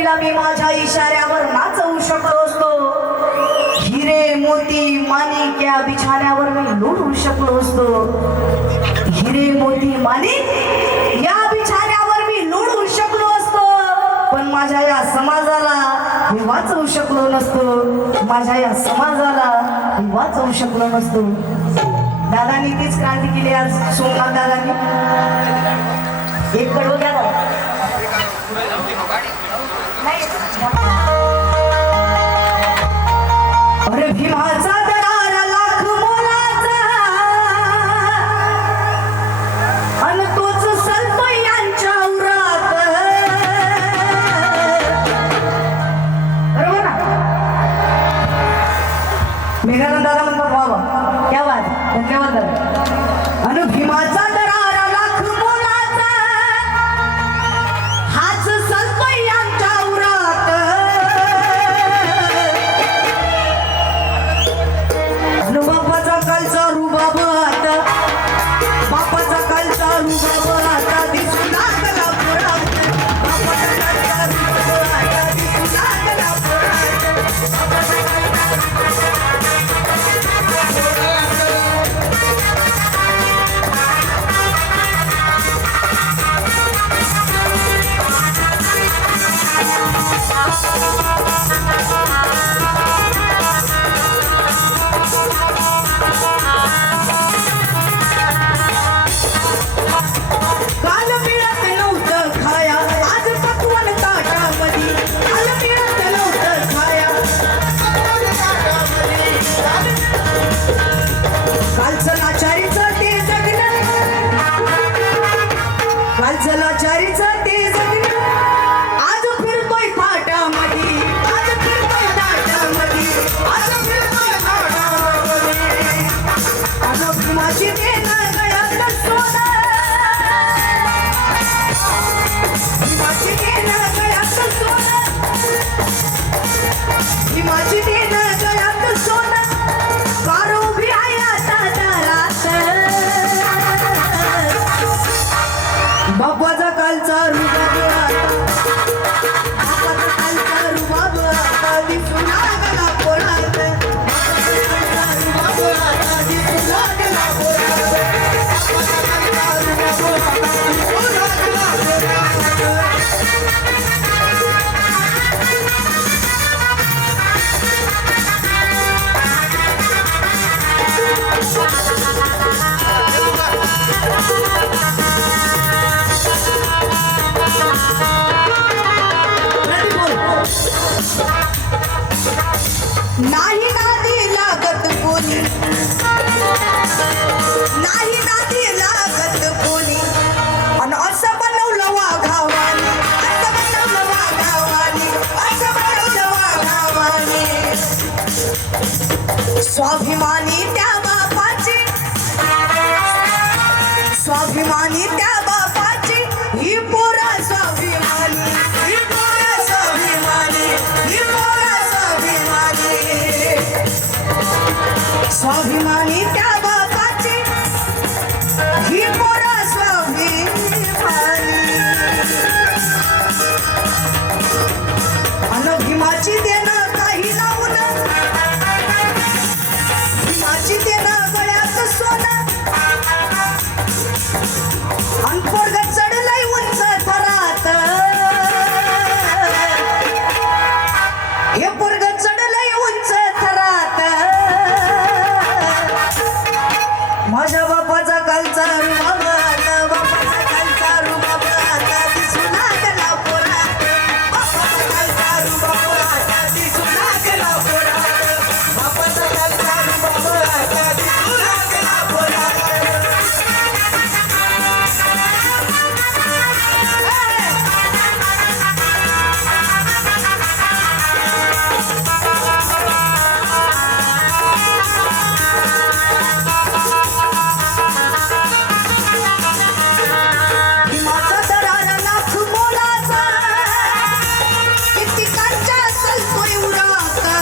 रात्रीला मी माझ्या इशाऱ्यावर नाचवू शकलो असतो. हिरे मोती माणिक या बिछाण्यावर मी लुडू शकलो असतो. हिरे मोती माणिक या बिछाण्यावर मी लोडू शकलो असतो. पण माझ्या या समाजाला मी वाचवू शकलो नसतो. माझ्या या समाजाला मी वाचवू शकलो नसतो. दादानी तीच क्रांती केली आज सोमनाथ दादानी. एक कडवं द्या मेघानंद दादा म्हणतात वा वा क्या वाद धन्यवाद दादा अन भीमाचा नाही नादी लागत कोणी. नाही नादी लागत कोणी. आणि असं बनवलं वाघावानी असं बनवलं वाघावानी असं बनवलं वाघावानी. स्वाभिमानी त्या बापाची स्वाभिमानी त्या बापाची. Я